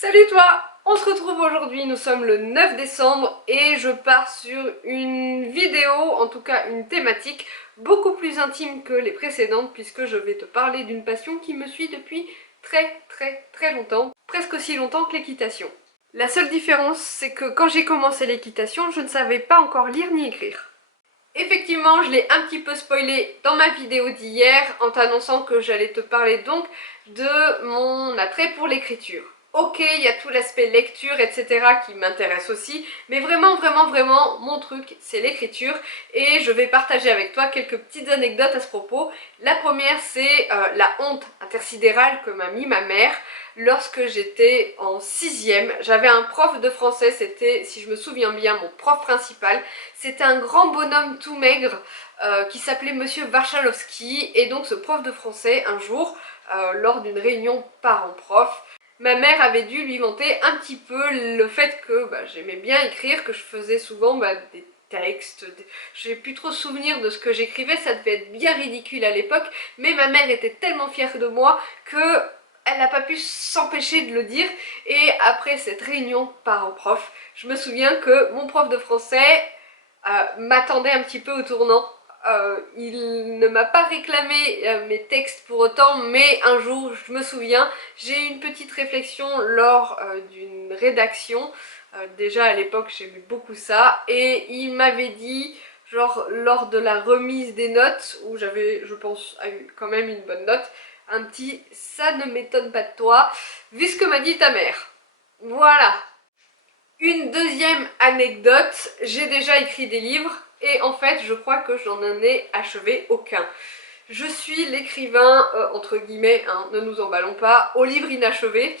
Salut toi! On se retrouve aujourd'hui, nous sommes le 9 décembre et je pars sur une vidéo, en tout cas une thématique beaucoup plus intime que les précédentes puisque je vais te parler d'une passion qui me suit depuis très longtemps, presque aussi longtemps que l'équitation. La seule différence, c'est que quand j'ai commencé l'équitation, je ne savais pas encore lire ni écrire. Effectivement, je l'ai un petit peu spoilé dans ma vidéo d'hier en t'annonçant que j'allais te parler donc de mon attrait pour l'écriture. Ok, il y a tout l'aspect lecture, etc. qui m'intéresse aussi, mais vraiment, mon truc, c'est l'écriture, et je vais partager avec toi quelques petites anecdotes à ce propos. La première, c'est la honte intersidérale que m'a mis ma mère lorsque j'étais en 6e. J'avais un prof de français, c'était, si je me souviens bien, mon prof principal. C'était un grand bonhomme tout maigre qui s'appelait Monsieur Warchalowski, et donc ce prof de français, un jour, lors d'une réunion parents-prof, ma mère avait dû lui vanter un petit peu le fait que j'aimais bien écrire, que je faisais souvent des textes, j'ai plus trop souvenir de ce que j'écrivais, ça devait être bien ridicule à l'époque, mais ma mère était tellement fière de moi que elle n'a pas pu s'empêcher de le dire. Et après cette réunion parents-prof, je me souviens que mon prof de français m'attendait un petit peu au tournant. Il ne m'a pas réclamé mes textes pour autant, mais un jour, je me souviens, j'ai eu une petite réflexion lors d'une rédaction. Déjà à l'époque, j'aimais beaucoup ça, et il m'avait dit, genre lors de la remise des notes, où j'avais, je pense, eu quand même une bonne note, un petit « ça ne m'étonne pas de toi, vu ce que m'a dit ta mère ». Voilà. Une deuxième anecdote, j'ai déjà écrit des livres et en fait je crois que j'en ai achevé aucun. Je suis l'écrivain, entre guillemets, hein, ne nous emballons pas, au livre inachevé.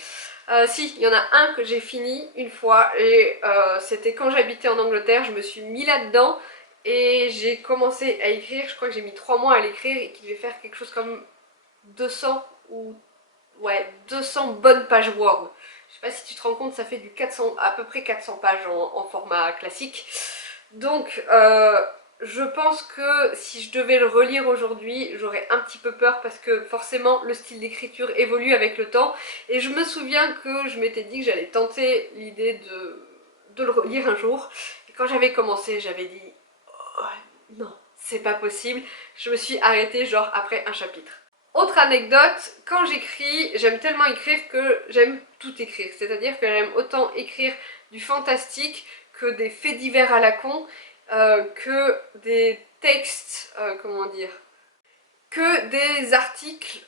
Si, il y en a un que j'ai fini une fois et c'était quand j'habitais en Angleterre, je me suis mis là-dedans et j'ai commencé à écrire, je crois que j'ai mis 3 mois à l'écrire et qu'il devait faire quelque chose comme 200 ou... ouais, 200 bonnes pages Word. Je sais pas si tu te rends compte, ça fait du 400, à peu près 400 pages en format classique. Donc, je pense que si je devais le relire aujourd'hui, j'aurais un petit peu peur parce que forcément le style d'écriture évolue avec le temps. Et je me souviens que je m'étais dit que j'allais tenter l'idée de le relire un jour. Et quand j'avais commencé, j'avais dit oh, non, c'est pas possible. Je me suis arrêtée genre après un chapitre. Autre anecdote, quand j'écris, j'aime tellement écrire que j'aime tout écrire. C'est-à-dire que j'aime autant écrire du fantastique que des faits divers à la con, que des textes, comment dire, que des articles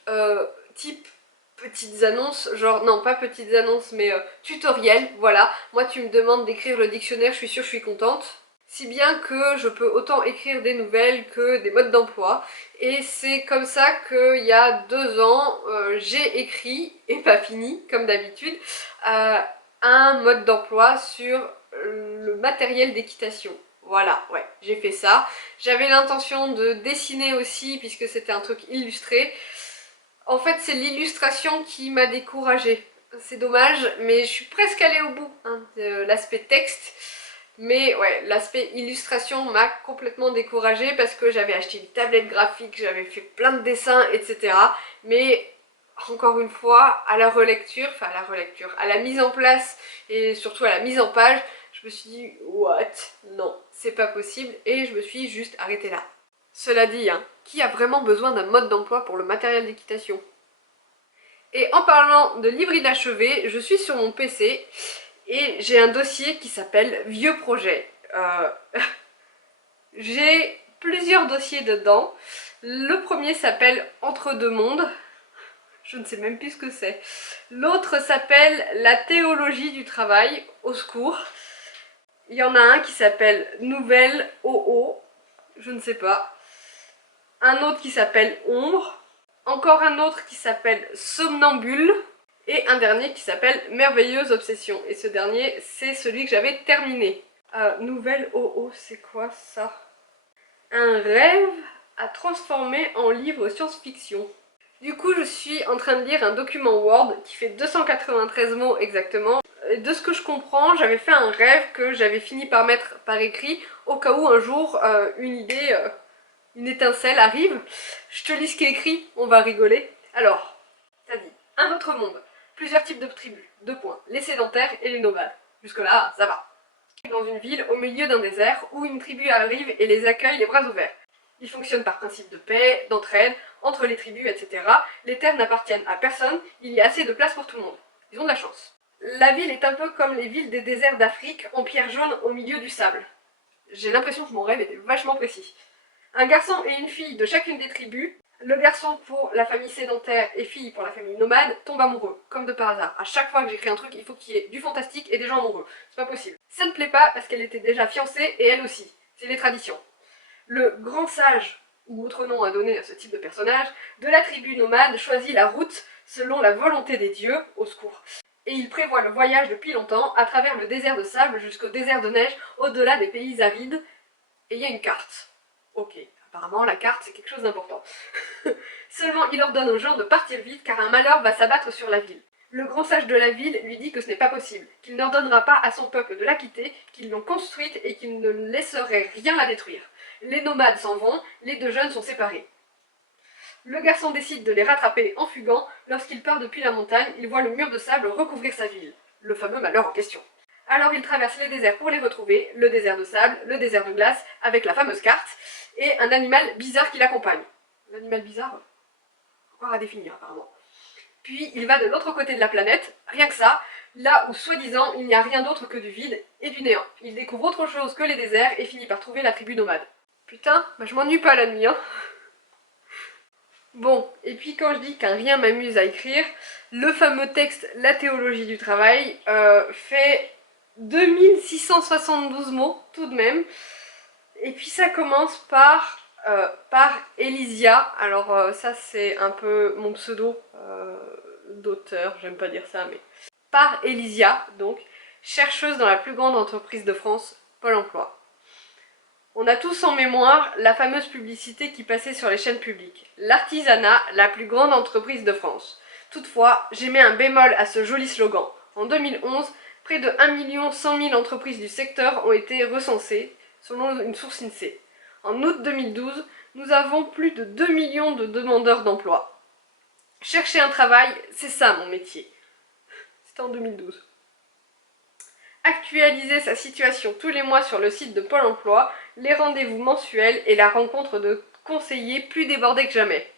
type petites annonces, genre, non pas petites annonces mais tutoriels, voilà. Moi tu me demandes d'écrire le dictionnaire, je suis sûre, je suis contente. Si bien que je peux autant écrire des nouvelles que des modes d'emploi. Et c'est comme ça qu'il y a 2 ans, j'ai écrit, et pas fini, comme d'habitude, un mode d'emploi sur le matériel d'équitation. Voilà, ouais, j'ai fait ça. J'avais l'intention de dessiner aussi, puisque c'était un truc illustré. En fait, c'est l'illustration qui m'a découragée. C'est dommage, mais je suis presque allée au bout hein, de l'aspect texte. Mais ouais, l'aspect illustration m'a complètement découragée parce que j'avais acheté une tablette graphique, j'avais fait plein de dessins, etc. Mais encore une fois, à la relecture, enfin à la relecture, à la mise en place et surtout à la mise en page, je me suis dit what? Non, c'est pas possible et je me suis juste arrêtée là. Cela dit, hein, qui a vraiment besoin d'un mode d'emploi pour le matériel d'équitation? Et en parlant de livres inachevés, je suis sur mon PC et j'ai un dossier qui s'appelle Vieux projets. J'ai plusieurs dossiers dedans. Le premier s'appelle Entre deux mondes. Je ne sais même plus ce que c'est. L'autre s'appelle La théologie du travail. Au secours. Il y en a un qui s'appelle Nouvelle OO. Je ne sais pas. Un autre qui s'appelle Ombre. Encore un autre qui s'appelle Somnambule. Et un dernier qui s'appelle Merveilleuse Obsession. Et ce dernier, c'est celui que j'avais terminé. Nouvelle OO, c'est quoi ça? Un rêve à transformer en livre science-fiction. Du coup, je suis en train de lire un document Word qui fait 293 mots exactement. Et de ce que je comprends, j'avais fait un rêve que j'avais fini par mettre par écrit au cas où un jour une idée, une étincelle arrive. Je te lis ce qui est écrit, on va rigoler. Alors, ça dit un autre monde, plusieurs types de tribus, Deux points. Les sédentaires et les nomades. Jusque-là, ça va. Dans une ville au milieu d'un désert où une tribu arrive et les accueille les bras ouverts. Ils fonctionnent par principe de paix, d'entraide, entre les tribus, etc. Les terres n'appartiennent à personne, il y a assez de place pour tout le monde. Ils ont de la chance. La ville est un peu comme les villes des déserts d'Afrique, en pierre jaune au milieu du sable. J'ai l'impression que mon rêve était vachement précis. Un garçon et une fille de chacune des tribus, le garçon pour la famille sédentaire et fille pour la famille nomade, tombent amoureux, comme de par hasard. À chaque fois que j'écris un truc, il faut qu'il y ait du fantastique et des gens amoureux. C'est pas possible. Ça ne plaît pas parce qu'elle était déjà fiancée et elle aussi. C'est les traditions. Le grand sage, ou autre nom à donner à ce type de personnage, de la tribu nomade choisit la route selon la volonté des dieux, au secours. Et il prévoit le voyage depuis longtemps à travers le désert de sable jusqu'au désert de neige, au-delà des pays arides. Et il y a une carte. Ok, apparemment la carte c'est quelque chose d'important. Seulement il ordonne aux gens de partir vite car un malheur va s'abattre sur la ville. Le grand sage de la ville lui dit que ce n'est pas possible, qu'il n'ordonnera pas à son peuple de la quitter, qu'ils l'ont construite et qu'il ne laisserait rien la détruire. Les nomades s'en vont, les deux jeunes sont séparés. Le garçon décide de les rattraper en fuguant. Lorsqu'il part depuis la montagne, il voit le mur de sable recouvrir sa ville. Le fameux malheur en question. Alors il traverse les déserts pour les retrouver, le désert de sable, le désert de glace, avec la fameuse carte, et un animal bizarre qui l'accompagne. L'animal bizarre, encore à définir apparemment. Puis il va de l'autre côté de la planète, rien que ça, là où soi-disant il n'y a rien d'autre que du vide et du néant. Il découvre autre chose que les déserts et finit par trouver la tribu nomade. Putain, bah je m'ennuie pas la nuit, hein. Bon, et puis quand je dis qu'un rien m'amuse à écrire, le fameux texte La théologie du travail fait 2672 mots tout de même. Et puis ça commence par Elysia. Alors ça c'est un peu mon pseudo d'auteur, j'aime pas dire ça, mais... Par Elysia, donc, chercheuse dans la plus grande entreprise de France, Pôle emploi. On a tous en mémoire la fameuse publicité qui passait sur les chaînes publiques. L'artisanat, la plus grande entreprise de France. Toutefois, j'ai mis un bémol à ce joli slogan. En 2011, près de 1 100 000 entreprises du secteur ont été recensées, selon une source INSEE. En août 2012, nous avons plus de 2 millions de demandeurs d'emploi. Chercher un travail, c'est ça mon métier. C'était en 2012. Actualiser sa situation tous les mois sur le site de Pôle emploi, les rendez-vous mensuels et la rencontre de conseillers plus débordés que jamais.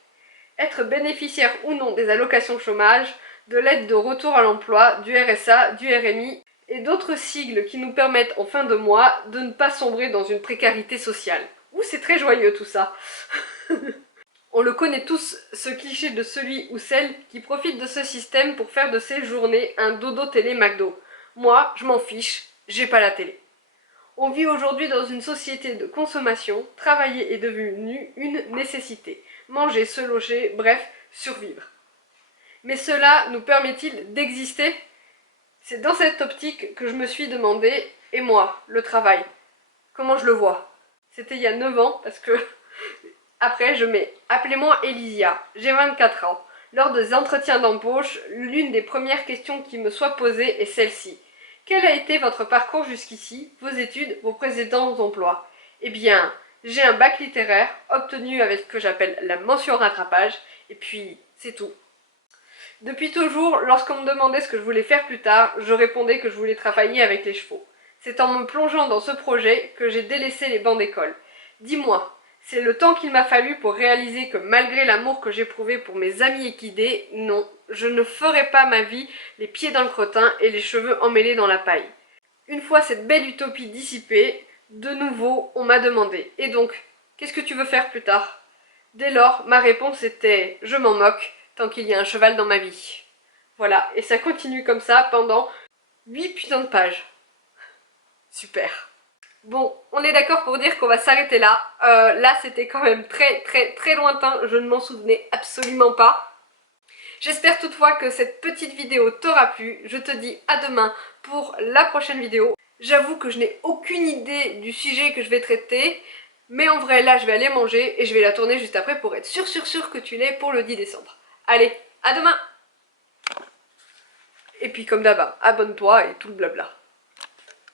Être bénéficiaire ou non des allocations chômage, de l'aide de retour à l'emploi, du RSA, du RMI et d'autres sigles qui nous permettent en fin de mois de ne pas sombrer dans une précarité sociale. Ouh, c'est très joyeux tout ça. On le connaît tous, ce cliché de celui ou celle qui profite de ce système pour faire de ses journées un dodo télé McDo. Moi, je m'en fiche, j'ai pas la télé. On vit aujourd'hui dans une société de consommation, travailler est devenu une nécessité. Manger, se loger, bref, survivre. Mais cela nous permet-il d'exister? C'est dans cette optique que je me suis demandé, et moi, le travail, comment je le vois? C'était il y a 9 ans, parce que... Après, je mets « Appelez-moi Elysia, j'ai 24 ans. Lors des entretiens d'embauche, l'une des premières questions qui me soit posée est celle-ci. Quel a été votre parcours jusqu'ici, vos études, vos précédents emplois? Eh bien, j'ai un bac littéraire, obtenu avec ce que j'appelle la mention rattrapage, et puis c'est tout. Depuis toujours, lorsqu'on me demandait ce que je voulais faire plus tard, je répondais que je voulais travailler avec les chevaux. C'est en me plongeant dans ce projet que j'ai délaissé les bancs d'école. Dis-moi, c'est le temps qu'il m'a fallu pour réaliser que malgré l'amour que j'éprouvais pour mes amis équidés, non, je ne ferai pas ma vie les pieds dans le crottin et les cheveux emmêlés dans la paille. Une fois cette belle utopie dissipée, de nouveau, on m'a demandé « Et donc, qu'est-ce que tu veux faire plus tard ?» Dès lors, ma réponse était « Je m'en moque, tant qu'il y a un cheval dans ma vie. » Voilà, et ça continue comme ça pendant 8 putains de pages. Super. Bon, on est d'accord pour dire qu'on va s'arrêter là. Là, c'était quand même très lointain, je ne m'en souvenais absolument pas. J'espère toutefois que cette petite vidéo t'aura plu. Je te dis à demain pour la prochaine vidéo. J'avoue que je n'ai aucune idée du sujet que je vais traiter, mais en vrai, là, je vais aller manger et je vais la tourner juste après pour être sûre que tu l'aies pour le 10 décembre. Allez, à demain! Et puis comme d'hab, abonne-toi et tout le blabla.